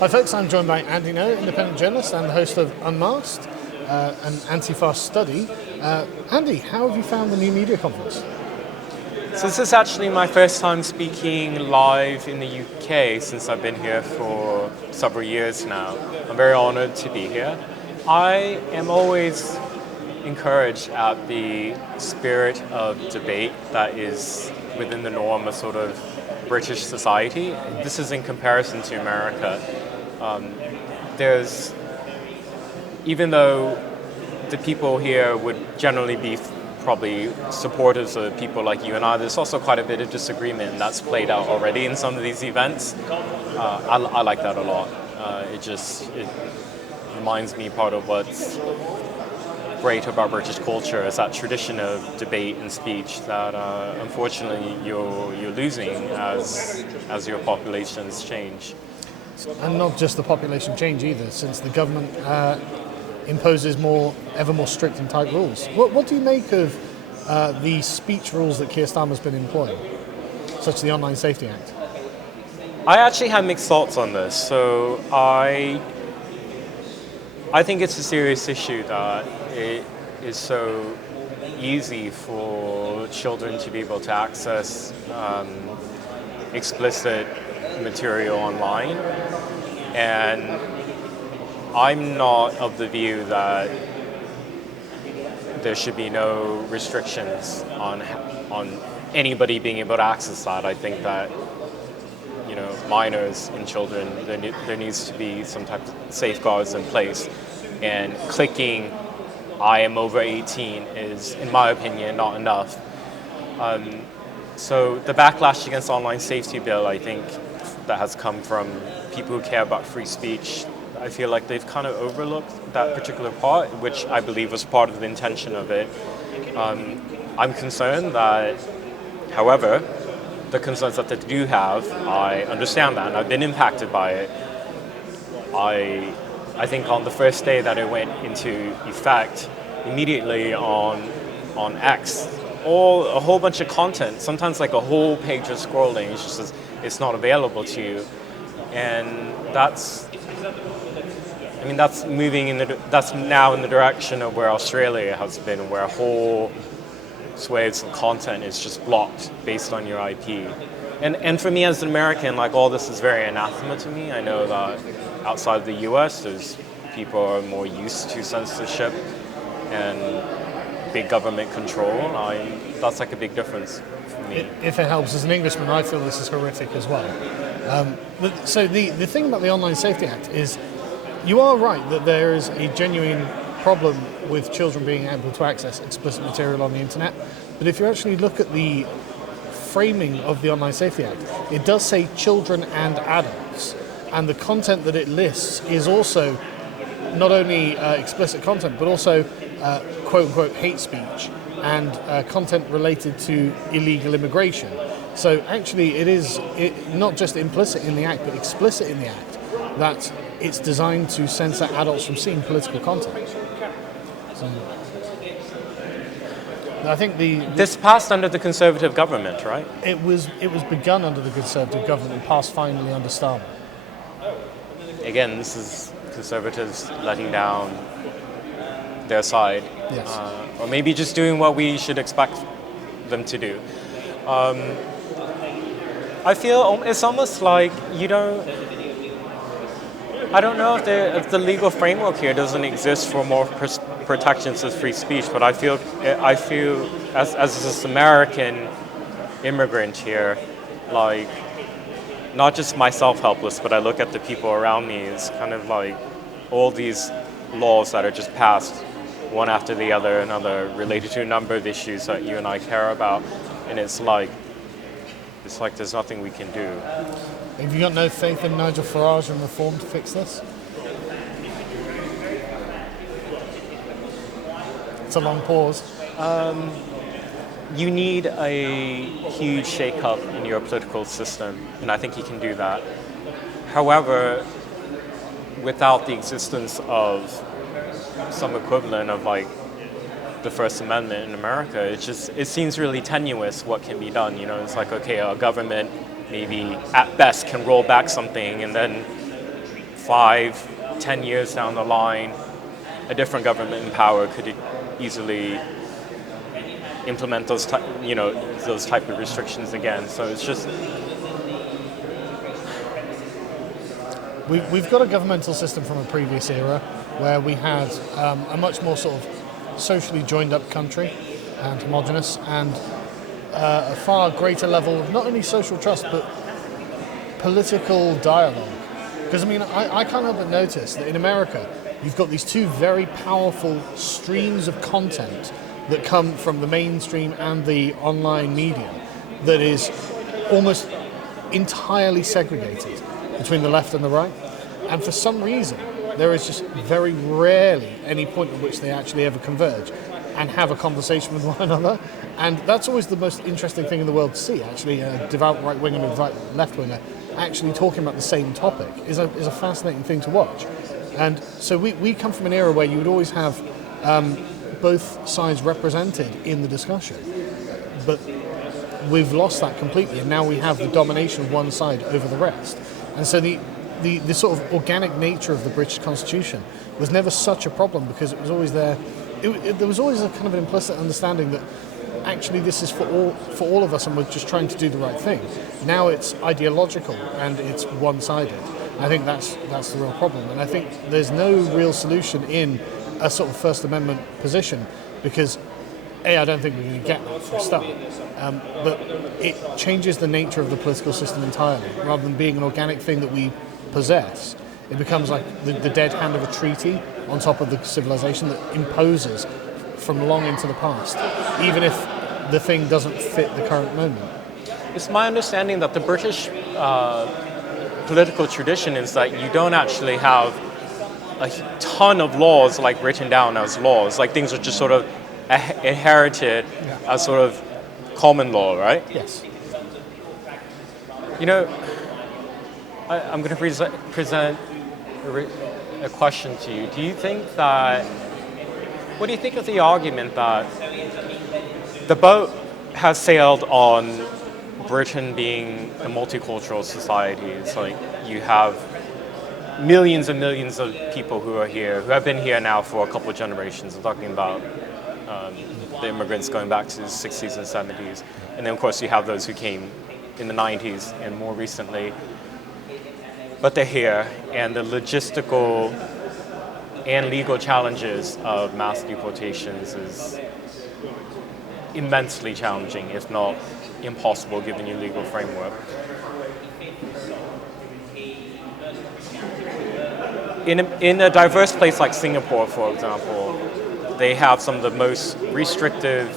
Hi folks, I'm joined by Andy Ngo, independent journalist and the host of Unmasked, an anti-fast study. Andy, how have you found the new media conference? So this is actually my first time speaking live in the UK since I've been here for several years now. I'm very honored to be here. I am always encouraged at the spirit of debate that is within the norm of sort of British society. This is in comparison to America. Even though the people here would generally be probably supporters of people like you and I, there's also quite a bit of disagreement, and that's played out already in some of these events. I like that a lot. It reminds me part of what's great about British culture is that tradition of debate and speech that unfortunately you're losing as your populations change. And not just the population change either, since the government imposes ever more strict and tight rules. What do you make of the speech rules that Keir Starmer's been employing, such as the Online Safety Act? I actually have mixed thoughts on this. So I think it's a serious issue that it is so easy for children to be able to access explicit material online, and I'm not of the view that there should be no restrictions on anybody being able to access that. I think that minors and children, there needs to be some type of safeguards in place, and clicking I am over 18 is, in my opinion, not enough. So the backlash against the online safety bill, I think, that has come from people who care about free speech, I feel like they've kind of overlooked that particular part, which I believe was part of the intention of it. I'm concerned that, however, the concerns that they do have, I understand that, and I've been impacted by it. I think on the first day that it went into effect, immediately on X, a whole bunch of content, sometimes like a whole page of scrolling, it's not available to you, and that's now in the direction of where Australia has been, where whole swathes of content is just blocked based on your IP. And for me as an American, like, all this is very anathema to me. I know that outside the US, people are more used to censorship and big government control. That's like a big difference for me. If it helps, as an Englishman, I feel this is horrific as well. So the thing about the Online Safety Act is, you are right that there is a genuine problem with children being able to access explicit material on the internet. But if you actually look at the framing of the Online Safety Act, it does say children and adults. And the content that it lists is also not only explicit content, but also quote-unquote hate speech and content related to illegal immigration. So actually it is not just implicit in the Act, but explicit in the Act, that it's designed to censor adults from seeing political content. So I think this passed under the Conservative government, right? It was begun under the Conservative government and passed finally under Starmer. Again, this is Conservatives letting down their side, yes. Or maybe just doing what we should expect them to do. I feel it's almost like I don't know if the legal framework here doesn't exist for more protections of free speech, but I feel as this American immigrant here, like, not just myself helpless, but I look at the people around me. It's kind of like all these laws that are just passed one after the other, another, related to a number of issues that you and I care about, and it's like there's nothing we can do. Have you got no faith in Nigel Farage and Reform to fix this? It's a long pause. You need a huge shake-up in your political system, and I think he can do that. However, without the existence of some equivalent of like the First Amendment in America, it seems really tenuous what can be done. It's like, okay, a government maybe at best can roll back something, and then 5, 10 years down the line, a different government in power could easily implement those type of restrictions again. So it's just we've got a governmental system from a previous era where we had a much more sort of socially joined up country and homogenous, and a far greater level of not only social trust but political dialogue. Because I mean, I can't help but notice that in America you've got these two very powerful streams of content that come from the mainstream and the online media that is almost entirely segregated between the left and the right. And for some reason, there is just very rarely any point at which they actually ever converge and have a conversation with one another. And that's always the most interesting thing in the world to see, actually. A devout right-winger and a devout left-winger actually talking about the same topic is a fascinating thing to watch. And so we come from an era where you would always have both sides represented in the discussion. But we've lost that completely, and now we have the domination of one side over the rest. And so the sort of organic nature of the British Constitution was never such a problem, because it was always there. There was always a kind of an implicit understanding that actually this is for all of us, and we're just trying to do the right thing. Now it's ideological and it's one-sided. I think that's the real problem, and I think there's no real solution in a sort of First Amendment position, because I don't think we're going to get that for a start. But it changes the nature of the political system entirely. Rather than being an organic thing that we possess, it becomes like the dead hand of a treaty on top of the civilization that imposes from long into the past, even if the thing doesn't fit the current moment. It's my understanding that the British political tradition is that you don't actually have a ton of laws like written down as laws. Like things are just sort of inherited as sort of common law, right? Yes. You know, I'm going to present a question to you. Do you think that, what do you think of the argument that the boat has sailed on Britain being a multicultural society? It's like you have millions and millions of people who are here, who have been here now for a couple of generations. I'm talking about the immigrants going back to the 60s and 70s. And then, of course, you have those who came in the 90s and more recently. But they're here, and the logistical and legal challenges of mass deportations is immensely challenging, if not impossible, given your legal framework. In a diverse place like Singapore, for example, they have some of the most restrictive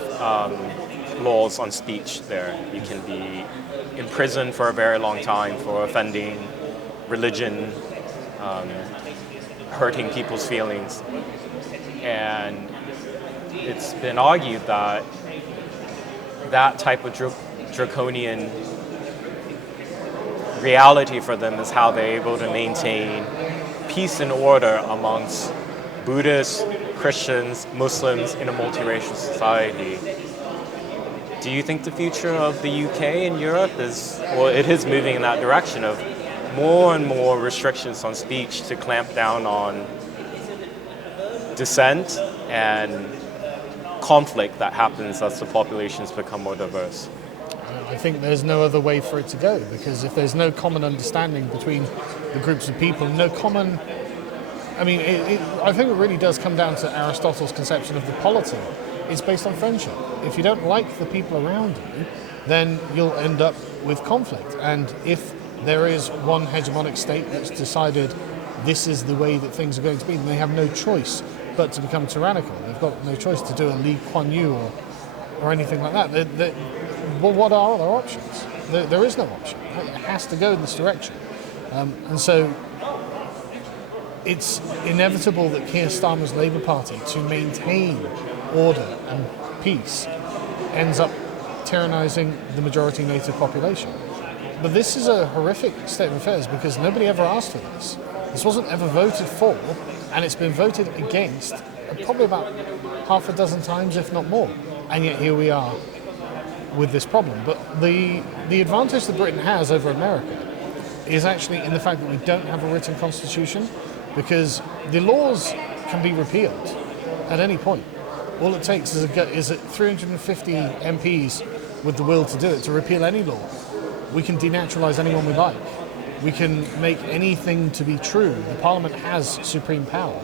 laws on speech there. You can be imprisoned for a very long time for offending religion, hurting people's feelings. And it's been argued that that type of draconian reality for them is how they're able to maintain peace and order amongst Buddhists, Christians, Muslims in a multiracial society. Do you think the future of the UK and Europe is moving in that direction of more and more restrictions on speech to clamp down on dissent and conflict that happens as the populations become more diverse? I think there's no other way for it to go, because if there's no common understanding between the groups of people, no common... I mean, I think it really does come down to Aristotle's conception of the polity. It's based on friendship. If you don't like the people around you, then you'll end up with conflict. And if there is one hegemonic state that's decided this is the way that things are going to be, then they have no choice but to become tyrannical. They've got no choice to do a Lee Kuan Yew or anything like that. Well, what are other options? There is no option. It has to go in this direction. And so it's inevitable that Keir Starmer's Labour Party, to maintain order and peace, ends up tyrannising the majority native population. But this is a horrific state of affairs, because nobody ever asked for this. This wasn't ever voted for, and it's been voted against probably about half a dozen times, if not more. And yet here we are with this problem. But the advantage that Britain has over America is actually in the fact that we don't have a written constitution, because the laws can be repealed at any point. All it takes is 350 MPs with the will to do it, to repeal any law. We can denaturalise anyone we like. We can make anything to be true. The Parliament has supreme power.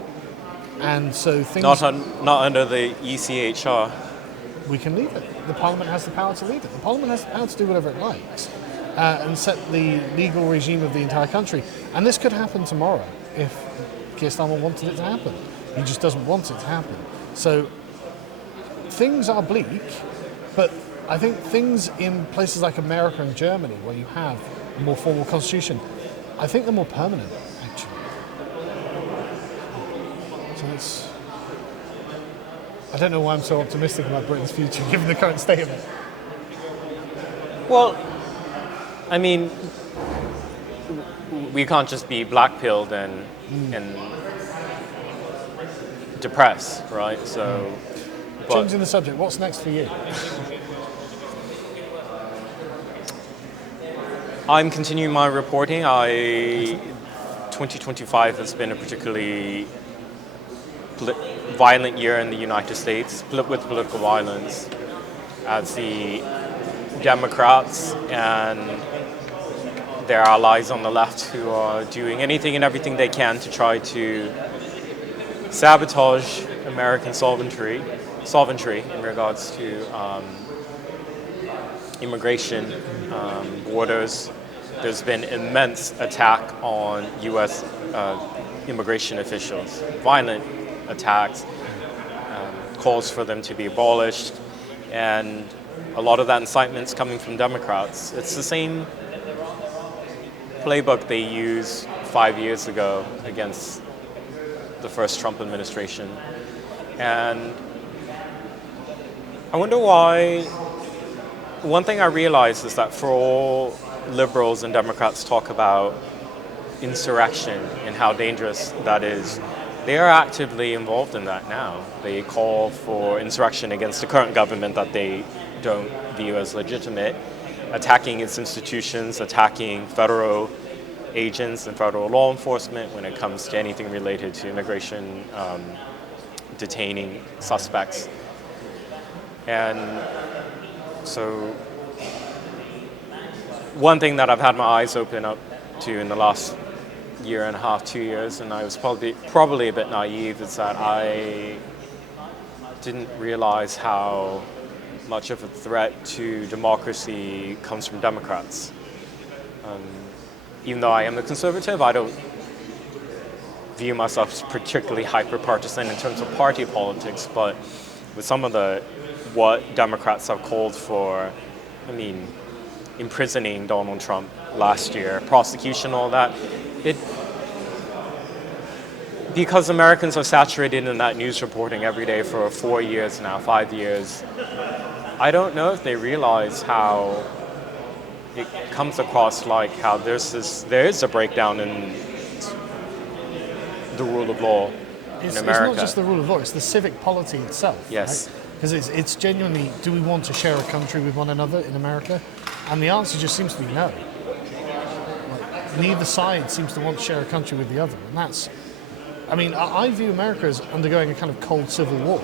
And so things... Not under the ECHR. We can leave it. The Parliament has the power to leave it. The Parliament has the power to do whatever it likes and set the legal regime of the entire country. And this could happen tomorrow if Keir Starmer wanted it to happen. He just doesn't want it to happen. So things are bleak, but I think things in places like America and Germany, where you have a more formal constitution, I think they're more permanent, actually. So it's... I don't know why I'm so optimistic about Britain's future, given the current state of it. Well, I mean, we can't just be black-pilled and depressed, right? So, changing the subject, what's next for you? I'm continuing my reporting. 2025 has been a particularly violent year in the United States with political violence, as the Democrats and their allies on the left who are doing anything and everything they can to try to sabotage American sovereignty in regards to immigration, borders. There's been immense attack on U.S. Immigration officials, violent attacks, calls for them to be abolished, and a lot of that incitement's coming from Democrats. It's the same playbook they used 5 years ago against the first Trump administration. And I wonder why. One thing I realized is that for all liberals and Democrats talk about insurrection and how dangerous that is, they are actively involved in that now. They call for insurrection against the current government that they don't view as legitimate, attacking its institutions, attacking federal agents and federal law enforcement when it comes to anything related to immigration, detaining suspects. And so one thing that I've had my eyes open up to in the last year and a half, 2 years, and I was probably a bit naive, is that I didn't realize how much of a threat to democracy comes from Democrats. Even though I am a conservative, I don't view myself as particularly hyper-partisan in terms of party politics, but with some of what Democrats have called for, I mean, imprisoning Donald Trump last year, prosecution, all that, because Americans are saturated in that news reporting every day for 4 years now, 5 years, I don't know if they realize how it comes across like how there is a breakdown in the rule of law in America. It's not just the rule of law, it's the civic polity itself. Yes. Because it's genuinely, do we want to share a country with one another in America? And the answer just seems to be no. Like, neither side seems to want to share a country with the other. And that's, I mean, I view America as undergoing a kind of cold civil war,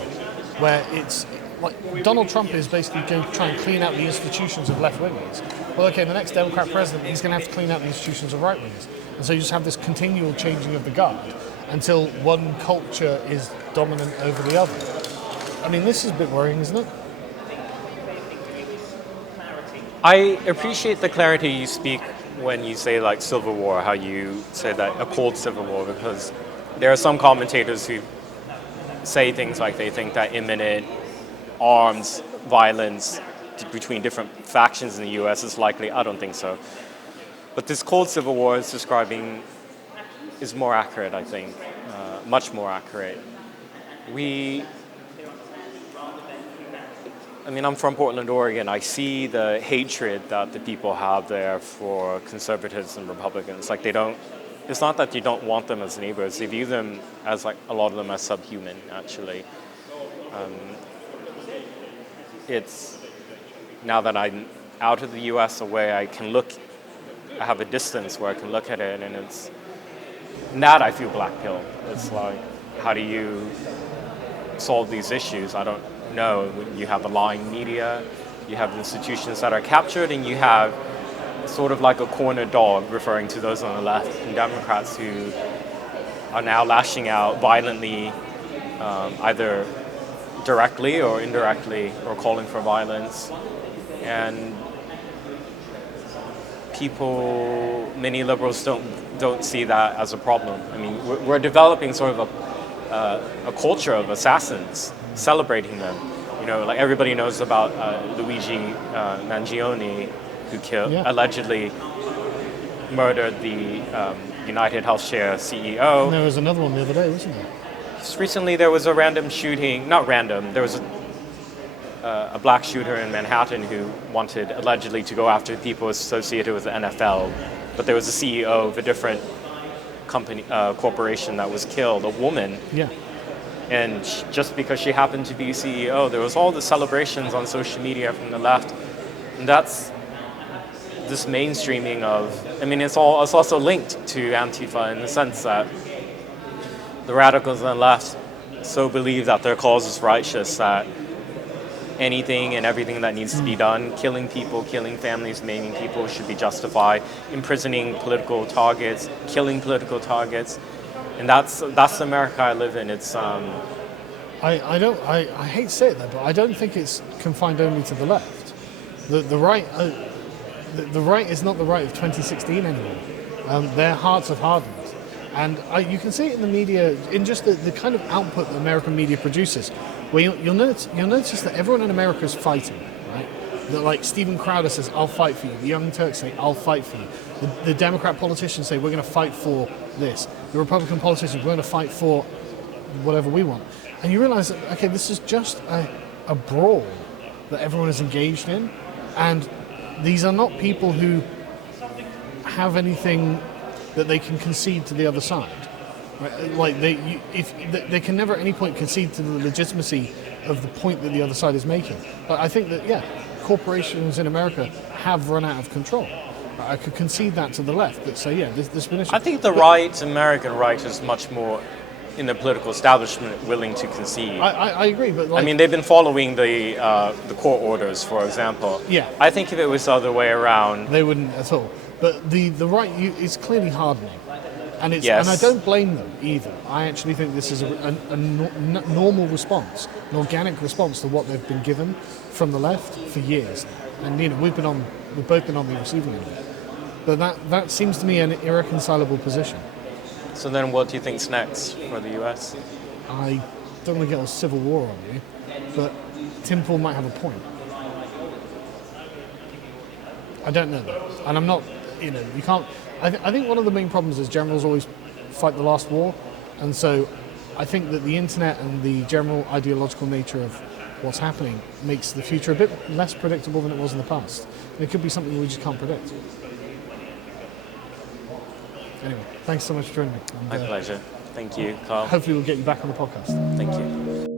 where it's like Donald Trump is basically going to try and clean out the institutions of left-wingers. Well, okay, the next Democrat president, he's going to have to clean out the institutions of right-wingers. And so you just have this continual changing of the guard until one culture is dominant over the other. I mean, this is a bit worrying, isn't it? I appreciate the clarity you speak when you say like civil war, how you say that a cold civil war, because there are some commentators who say things like they think that imminent arms violence between different factions in the US is likely. I don't think so. But this cold civil war is describing is more accurate, I think, much more accurate. I'm from Portland, Oregon. I see the hatred that the people have there for conservatives and Republicans. Like it's not that you don't want them as neighbors. They view them as a lot of them as subhuman, actually. It's now that I'm out of the US away, I can look I have a distance where I can look at it, and it's that I feel black pill. It's like, how do you solve these issues? I don't know. You have the lying media, you have institutions that are captured, and you have sort of like a corner dog, referring to those on the left, and Democrats who are now lashing out violently, either directly or indirectly, or calling for violence. And many liberals don't see that as a problem. I mean, we're developing sort of a culture of assassins, celebrating them. You know, like everybody knows about Luigi Mangione, who allegedly murdered the United Healthshare CEO. And there was another one the other day, wasn't there? Just recently there was a random shooting, not random, there was a black shooter in Manhattan who wanted allegedly to go after people associated with the NFL, but there was a CEO of a different corporation that was killed, a woman. Yeah. And just because she happened to be CEO, there was all the celebrations on social media from the left. And that's this mainstreaming of, I mean, it's also linked to Antifa in the sense that the radicals on the left so believe that their cause is righteous that anything and everything that needs to be done, killing people, killing families, maiming people, should be justified, imprisoning political targets, killing political targets. And that's the America I live in. It's I hate to say it though, but I don't think it's confined only to the left. The right the right is not the right of 2016 anymore. Their hearts have hardened, and you can see it in the media, in just the kind of output that American media produces, where you'll notice that everyone in America is fighting, right? That, like, Stephen Crowder says, "I'll fight for you." The Young Turks say, "I'll fight for you." The Democrat politicians say, "We're going to fight for this." The Republican politicians, "We're going to fight for whatever we want." And you realize that, okay, this is just a brawl that everyone is engaged in, and these are not people who have anything that they can concede to the other side. Right? Like, they can never at any point concede to the legitimacy of the point that the other side is making. But I think that, yeah, corporations in America have run out of control. I could concede that to the left, that say, yeah, there's been issues. I think the right, American right, is much more in the political establishment willing to concede. I agree, but like, I mean, they've been following the court orders, for example. Yeah. I think if it was the other way around, they wouldn't at all. But the right is clearly hardening, and it's yes. And I don't blame them either. I actually think this is a normal response, an organic response to what they've been given from the left for years. And you know, we've both been on the receiving end of it. But that seems to me an irreconcilable position. So then what do you think's next for the US? I don't want to get a civil war on you, but Tim Pool might have a point. I don't know though. And I'm not, you know, you can't, I think one of the main problems is generals always fight the last war. And so I think that the internet and the general ideological nature of what's happening makes the future a bit less predictable than it was in the past. And it could be something we just can't predict. Anyway, thanks so much for joining me. My pleasure. Thank you, Carl. Hopefully we'll get you back on the podcast. Thank you.